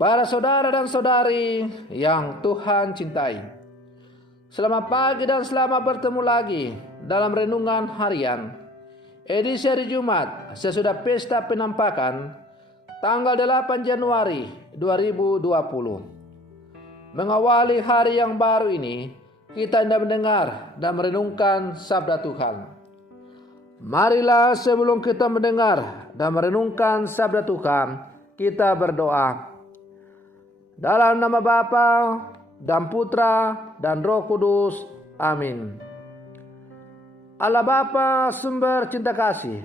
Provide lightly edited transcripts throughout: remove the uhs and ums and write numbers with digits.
Para saudara dan saudari yang Tuhan cintai, selamat pagi dan selamat bertemu lagi dalam renungan harian edisi hari Jumat sesudah pesta penampakan tanggal 8 Januari 2020. Mengawali hari yang baru ini, kita hendak mendengar dan merenungkan sabda Tuhan. Marilah sebelum kita mendengar dan merenungkan sabda Tuhan, kita berdoa. Dalam nama Bapa dan Putra dan Roh Kudus. Amin. Allah Bapa sumber cinta kasih,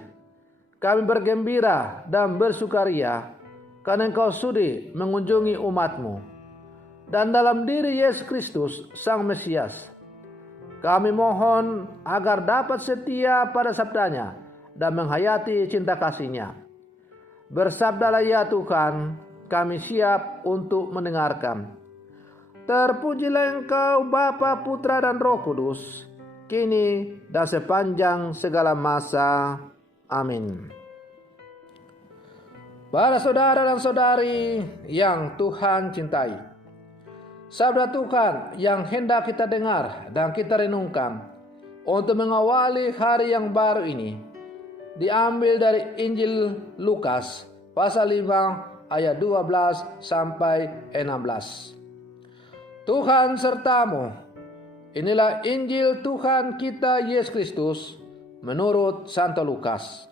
kami bergembira dan bersukaria karena Engkau sudi mengunjungi umat-Mu. Dan dalam diri Yesus Kristus Sang Mesias, kami mohon agar dapat setia pada sabdanya dan menghayati cinta kasih-Nya. Bersabdalah ya Tuhan, kami siap untuk mendengarkan. Terpujilah Engkau Bapa, Putra dan Roh Kudus, kini dan sepanjang segala masa. Amin. Para saudara dan saudari yang Tuhan cintai, sabda Tuhan yang hendak kita dengar dan kita renungkan untuk mengawali hari yang baru ini diambil dari Injil Lukas pasal 5 ayat 12 sampai 16. Tuhan sertamu. Inilah Injil Tuhan kita Yesus Kristus menurut Santo Lukas.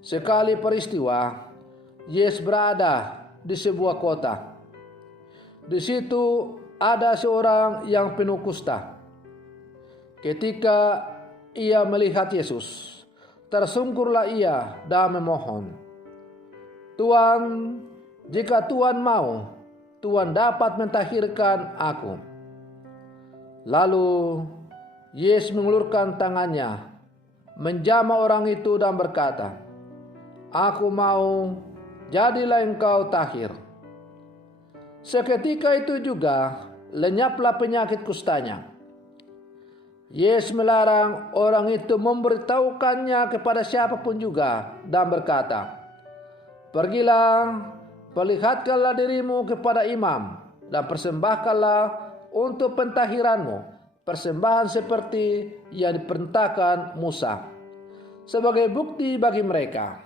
Sekali peristiwa, Yesus berada di sebuah kota. Di situ ada seorang yang penuh kusta. Ketika ia melihat Yesus, tersungkurlah ia dan memohon, "Tuan, jika Tuan mau, Tuan dapat mentahirkan aku." Lalu Yesus mengulurkan tangannya, menjamah orang itu dan berkata, "Aku mau, jadilah engkau tahir." Seketika itu juga lenyaplah penyakit kustanya. Yesus melarang orang itu memberitahukannya kepada siapapun juga dan berkata, "Pergilah, perlihatkanlah dirimu kepada imam dan persembahkanlah untuk pentahiranmu persembahan seperti yang diperintahkan Musa sebagai bukti bagi mereka."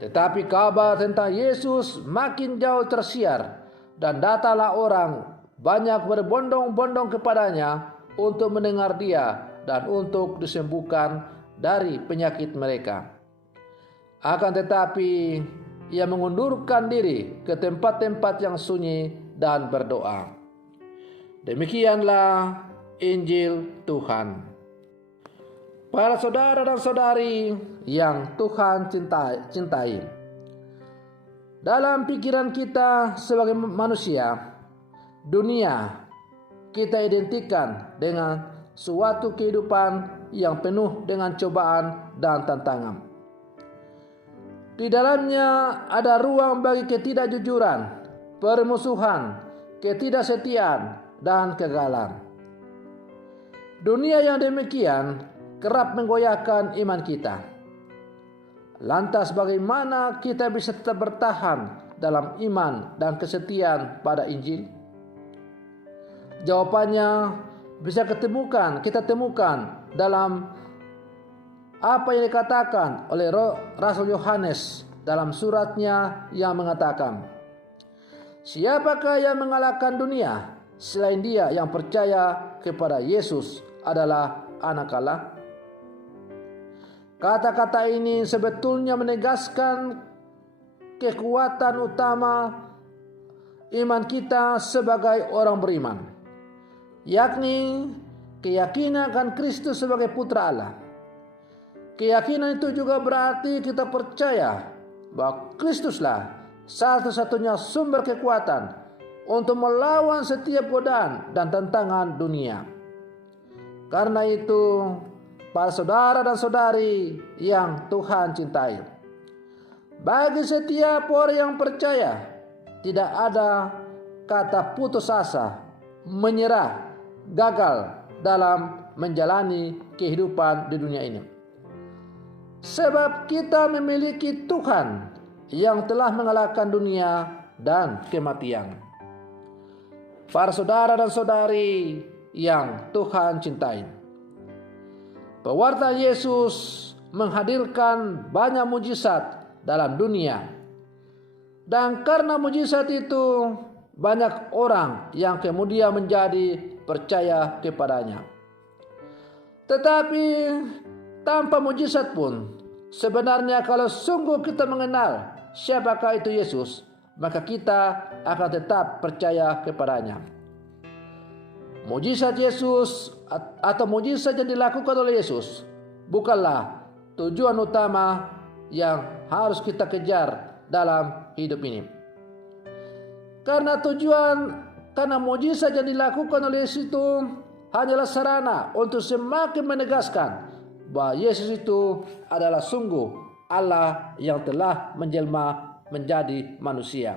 Tetapi kabar tentang Yesus makin jauh tersiar dan datanglah orang banyak berbondong-bondong kepadanya untuk mendengar dia dan untuk disembuhkan dari penyakit mereka. Akan tetapi ia mengundurkan diri ke tempat-tempat yang sunyi dan berdoa. Demikianlah Injil Tuhan. Para saudara dan saudari yang Tuhan cintai, dalam pikiran kita sebagai manusia, dunia kita identikan dengan suatu kehidupan yang penuh dengan cobaan dan tantangan. Di dalamnya ada ruang bagi ketidakjujuran, permusuhan, ketidaksetiaan, dan kegagalan. Dunia yang demikian kerap menggoyahkan iman kita. Lantas bagaimana kita bisa tetap bertahan dalam iman dan kesetiaan pada Injil? Jawabannya kita temukan dalam apa yang dikatakan oleh Rasul Yohanes dalam suratnya yang mengatakan, "Siapakah yang mengalahkan dunia selain dia yang percaya kepada Yesus adalah anak Allah?" Kata-kata ini sebetulnya menegaskan kekuatan utama iman kita sebagai orang beriman, yakni keyakinan akan Kristus sebagai putra Allah. Keyakinan itu juga berarti kita percaya bahwa Kristuslah satu-satunya sumber kekuatan untuk melawan setiap godaan dan tantangan dunia. Karena itu, para saudara dan saudari yang Tuhan cintai, bagi setiap orang yang percaya, tidak ada kata putus asa, menyerah, gagal dalam menjalani kehidupan di dunia ini. Sebab kita memiliki Tuhan yang telah mengalahkan dunia dan kematian. Para saudara dan saudari yang Tuhan cintai, pewarta Yesus menghadirkan banyak mujizat dalam dunia. Dan karena mujizat itu, banyak orang yang kemudian menjadi percaya kepadanya. Tetapi tanpa mujizat pun, sebenarnya kalau sungguh kita mengenal siapakah itu Yesus, maka kita akan tetap percaya kepadanya. Mujizat Yesus atau mujizat yang dilakukan oleh Yesus bukanlah tujuan utama yang harus kita kejar dalam hidup ini. Karena mujizat yang dilakukan oleh Yesus itu hanyalah sarana untuk semakin menegaskan bahwa Yesus itu adalah sungguh Allah yang telah menjelma menjadi manusia.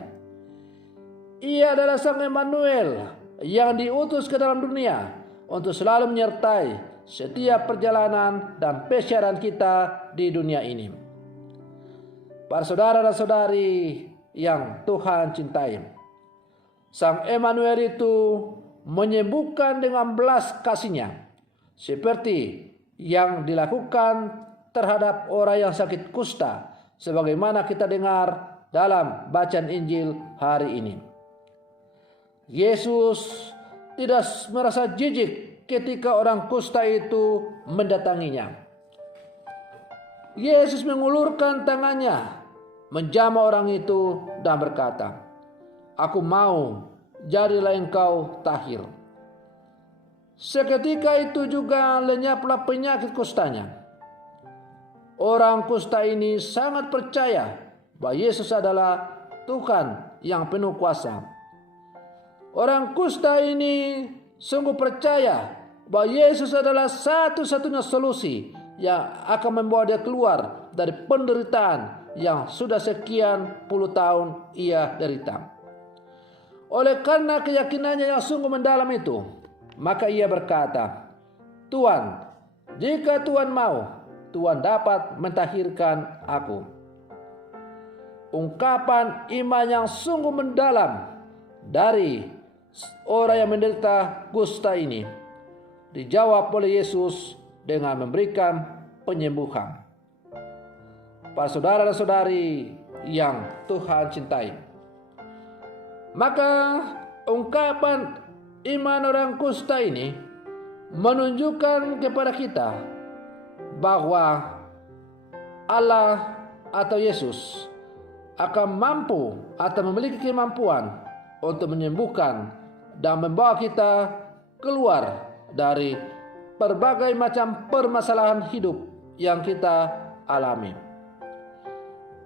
Ia adalah Sang Immanuel yang diutus ke dalam dunia untuk selalu menyertai setiap perjalanan dan perjalanan kita di dunia ini. Para saudara dan saudari yang Tuhan cintai, Sang Immanuel itu menyembuhkan dengan belas kasih-Nya, seperti yang dilakukan terhadap orang yang sakit kusta, sebagaimana kita dengar dalam bacaan Injil hari ini. Yesus tidak merasa jijik ketika orang kusta itu mendatanginya. Yesus mengulurkan tangannya, menjamah orang itu dan berkata, "Aku mau, jadilah engkau tahir." Seketika itu juga lenyaplah penyakit kustanya. Orang kusta ini sangat percaya bahwa Yesus adalah Tuhan yang penuh kuasa. Orang kusta ini sungguh percaya bahwa Yesus adalah satu-satunya solusi yang akan membawa dia keluar dari penderitaan yang sudah sekian puluh tahun ia derita. Oleh karena keyakinannya yang sungguh mendalam itu, maka ia berkata, "Tuhan, jika Tuhan mau, Tuhan dapat mentahirkan aku." Ungkapan iman yang sungguh mendalam dari orang yang menderita kusta ini dijawab oleh Yesus dengan memberikan penyembuhan. Para saudara dan saudari yang Tuhan cintai, maka ungkapan iman orang kusta ini menunjukkan kepada kita bahwa Allah atau Yesus akan mampu atau memiliki kemampuan untuk menyembuhkan dan membawa kita keluar dari berbagai macam permasalahan hidup yang kita alami.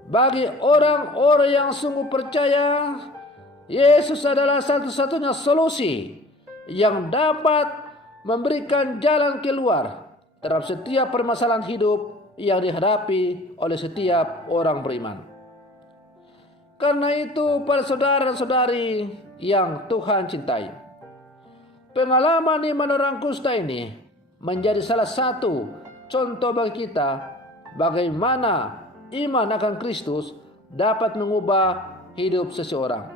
Bagi orang-orang yang sungguh percaya, Yesus adalah satu-satunya solusi yang dapat memberikan jalan keluar terhadap setiap permasalahan hidup yang dihadapi oleh setiap orang beriman. Karena itu, para saudara dan saudari yang Tuhan cintai, pengalaman iman orang kusta ini menjadi salah satu contoh bagi kita bagaimana iman akan Kristus dapat mengubah hidup seseorang.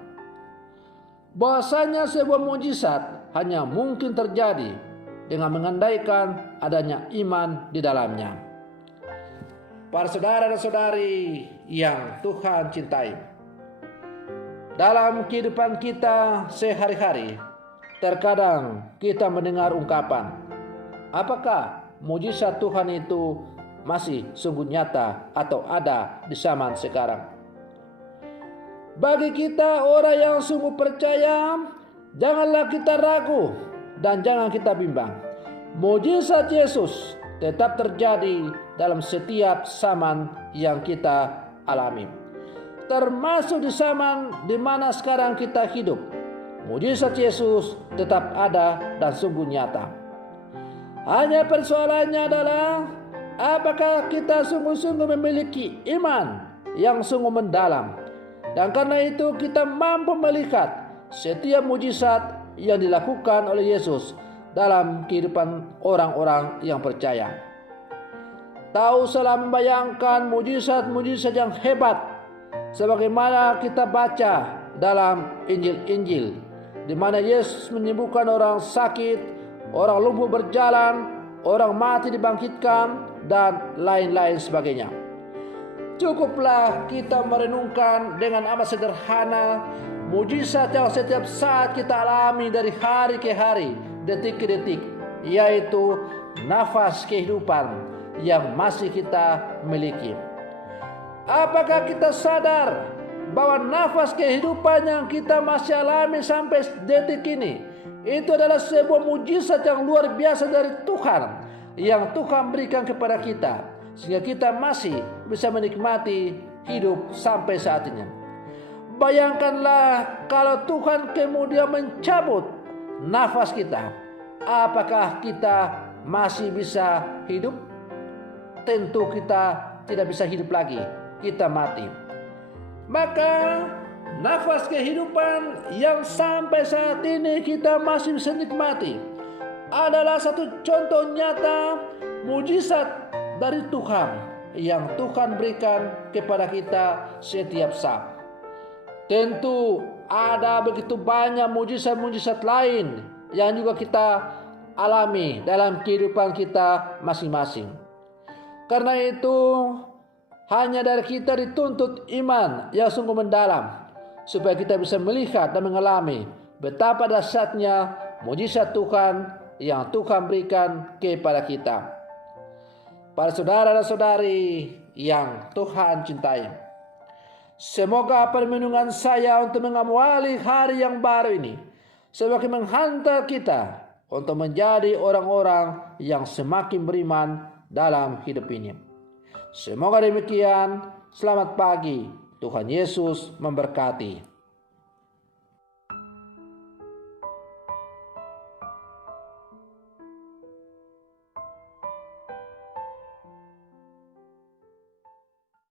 Bahwasanya sebuah mujizat hanya mungkin terjadi dengan mengandaikan adanya iman di dalamnya. Para saudara dan saudari yang Tuhan cintai, dalam kehidupan kita sehari-hari, terkadang kita mendengar ungkapan, apakah mujizat Tuhan itu masih sungguh nyata atau ada di zaman sekarang? Bagi kita orang yang sungguh percaya, janganlah kita ragu dan jangan kita bimbang. Mujizat Yesus tetap terjadi dalam setiap zaman yang kita alami, termasuk di zaman di mana sekarang kita hidup. Mujizat Yesus tetap ada dan sungguh nyata. Hanya persoalannya adalah apakah kita sungguh-sungguh memiliki iman yang sungguh mendalam. Dan karena itu kita mampu melihat setiap mujizat yang dilakukan oleh Yesus dalam kehidupan orang-orang yang percaya. Tahu salah membayangkan mujizat-mujizat yang hebat sebagaimana kita baca dalam Injil-Injil, di mana Yesus menyembuhkan orang sakit, orang lumpuh berjalan, orang mati dibangkitkan, dan lain-lain sebagainya. Cukuplah kita merenungkan dengan amat sederhana mujizat yang setiap saat kita alami dari hari ke hari, detik ke detik, yaitu nafas kehidupan yang masih kita miliki. Apakah kita sadar bahwa nafas kehidupan yang kita masih alami sampai detik ini itu adalah sebuah mujizat yang luar biasa dari Tuhan, yang Tuhan berikan kepada kita, sehingga kita masih bisa menikmati hidup sampai saat ini. Bayangkanlah kalau Tuhan kemudian mencabut nafas kita, apakah kita masih bisa hidup? Tentu kita tidak bisa hidup lagi, kita mati. Maka nafas kehidupan yang sampai saat ini kita masih bisa nikmati adalah satu contoh nyata mujizat dari Tuhan yang Tuhan berikan kepada kita setiap saat. Tentu ada begitu banyak mujizat-mujizat lain yang juga kita alami dalam kehidupan kita masing-masing. Karena itu, hanya dari kita dituntut iman yang sungguh mendalam, supaya kita bisa melihat dan mengalami betapa dahsyatnya mujizat Tuhan yang Tuhan berikan kepada kita. Para saudara dan saudari yang Tuhan cintai, semoga permenungan saya untuk mengawali hari yang baru ini semakin menghantar kita untuk menjadi orang-orang yang semakin beriman dalam hidup ini. Semoga demikian. Selamat pagi. Tuhan Yesus memberkati.